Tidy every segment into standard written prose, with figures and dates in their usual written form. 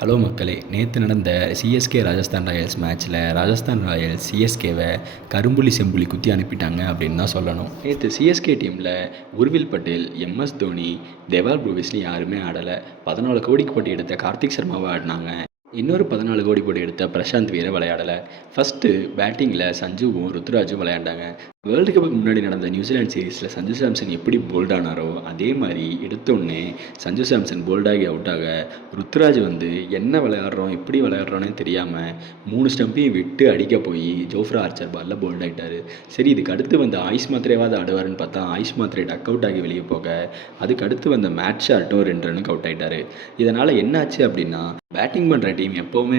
Hello மக்களே! நேத்து நடந்த சிஎஸ்கே ராஜஸ்தான் ராயல்ஸ் மேட்ச்சில ராஜஸ்தான் ராயல்ஸ் சிஎஸ்கேவ கரும்புலி செம்புலி குத்தி அனுப்பிட்டாங்க அப்படின்னு தான் சொல்லணும். நேத்து சிஎஸ்கே டீமில் உர்வில் பட்டேல், எம்எஸ் தோனி, தேவால் ப்ரூவிஸ்னு யாருமே ஆடலை. 14 கோடிக்கு போட்டி எடுத்த கார்த்திக் சர்மாவை ஆடினாங்க. இன்னொரு 14 கோடி போட்டி எடுத்த பிரசாந்த் வீர விளையாடலை. ஃபஸ்ட்டு பேட்டிங்கில் சஞ்சுவும் ருத்துராஜும் விளையாண்டாங்க. வேர்ல்டு கப்புக்கு முன்னாடி நடந்த நியூசிலாந்து சீரீஸில் சஞ்சு சாம்சன் எப்படி போல்டானாரோ அதே மாதிரி எடுத்தோடனே சஞ்சு சாம்சன் போல்டாகி அவுட் ஆக ருத்துராஜ் என்ன விளையாடுறோம் எப்படி விளையாடுறோன்னே தெரியாமல் 3 ஸ்டம்பையும் விட்டு அடிக்க போய் ஜோஃப்ரா ஆர்ச்சர் பாலில் போல்ட் ஆகிட்டார். சரி, இதுக்கு அடுத்து ஆயுஷ் மாத்திரையாவது ஆடுவார்னு பார்த்தா ஆயுஷ் மாத்திரை டக் அவுட் ஆகி வெளியே போக அதுக்கு அடுத்து மேட்ச் ஷார்ட்டும் 2 ரனுக்கு அவுட் ஆகிட்டார். இதனால் என்னாச்சு அப்படின்னா, பேட்டிங் பண்ணுற டீம் எப்போவுமே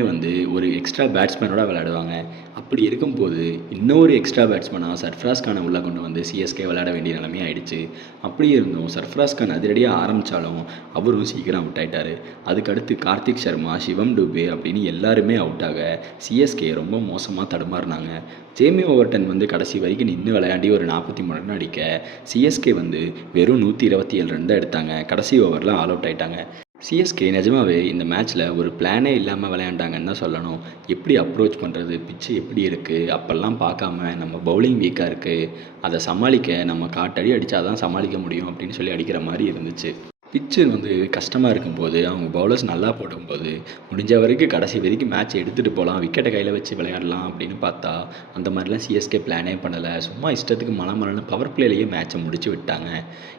ஒரு எக்ஸ்ட்ரா பேட்ஸ்மேனோட விளையாடுவாங்க. அப்படி இருக்கும்போது இன்னொரு எக்ஸ்ட்ரா பேட்ஸ்மேனாக சர்ஃப்ராஸ் கானை உள்ளே கொண்டு சிஎஸ்கே விளையாட வேண்டிய நிலைமை ஆயிடுச்சு. அப்படி இருந்தும் சர்ஃப்ராஸ் கான் அதிரடியாக ஆரம்பித்தாலும் அவரும் சீக்கிரம் அவுட் ஆகிட்டார். அதுக்கடுத்து கார்த்திக் சர்மா, சிவம் டுபே அப்படின்னு எல்லாருமே அவுட் ஆக சிஎஸ்கே ரொம்ப மோசமாக தடுமாறினாங்க. ஜேமி ஓவர்டன் கடைசி வரைக்கும் நின்று விளையாடி ஒரு 43 ரன் அடிக்க சிஎஸ்கே வெறும் 127 ரன் தான் எடுத்தாங்க. கடைசி ஓவரில் ஆல் அவுட் ஆகிட்டாங்க. சிஎஸ்கே நிஜமாவே இந்த மேட்ச்சில் ஒரு பிளானே இல்லாமல் விளையாண்டாங்கன்னு தான் சொல்லணும். எப்படி அப்ரோச் பண்ணுறது, பிச்சு எப்படி இருக்குது அப்போல்லாம் பார்க்காம நம்ம பவுலிங் வீக்காக இருக்குது, அதை சமாளிக்க நம்ம காட்டடி அடித்தா தான் சமாளிக்க முடியும் அப்படின்னு சொல்லி அடிக்கிற மாதிரி இருந்துச்சு. பிச்சு கஷ்டமாக இருக்கும்போது அவங்க பவுலர்ஸ் நல்லா போடும்போது முடிஞ்ச வரைக்கும் கடைசி வரைக்கும் மேட்ச் எடுத்துகிட்டு போகலாம், விக்கெட்டை கையில் வச்சு விளையாடலாம் அப்படின்னு பார்த்தா அந்த மாதிரிலாம் சிஎஸ்கே பிளானே பண்ணலை. சும்மா இஷ்டத்துக்கு மலமலன்னு பவர் பிளேலேயே மேட்சை முடிச்சு விட்டாங்க.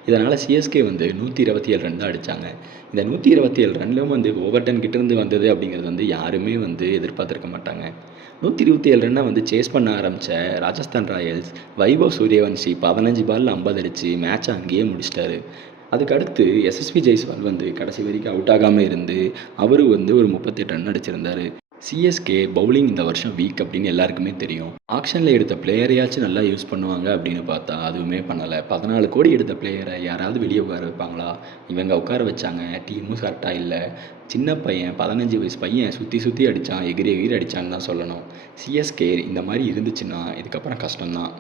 இதனால் சிஎஸ்கே 127 ரன் தான் அடித்தாங்க. இந்த 127 ரன்லும் ஓவர்டன் கிட்டேருந்து வந்தது அப்படிங்கிறது யாருமே எதிர்பார்த்துருக்க மாட்டாங்க. 127 ரன்னை சேஸ் பண்ண ஆரம்பித்த ராஜஸ்தான் ராயல்ஸ் வைபவ் சூரியவன்ஷி 15 பாலில் 50 அடித்து மேட்சை அங்கேயே முடிச்சிட்டாரு. அதுக்கடுத்து எஸ்எஸ்வி ஜெய்ஸ்வால் கடைசி வரைக்கும் அவுட் ஆகாமல் இருந்து அவர் ஒரு 38 ரன் அடிச்சிருந்தார். சிஎஸ்கே பவுலிங் இந்த வருஷம் வீக் அப்படின்னு எல்லாருக்குமே தெரியும். ஆக்ஷனில் எடுத்த பிளேயரையாச்சும் நல்லா யூஸ் பண்ணுவாங்க அப்படின்னு பார்த்தா அதுவுமே பண்ணலை. 14 கோடி எடுத்த பிளேயரை யாராவது வெளியே உட்கார வைப்பாங்களா? இவங்க உட்கார வச்சாங்க. டீமும் கரெக்டாக இல்லை. சின்ன பையன் 15 வயசு பையன் சுற்றி அடித்தான், எகிரி அடித்தான்னு தான் சொல்லணும். சிஎஸ்கே இந்த மாதிரி இருந்துச்சுன்னா இதுக்கப்புறம் கஷ்டம்தான்.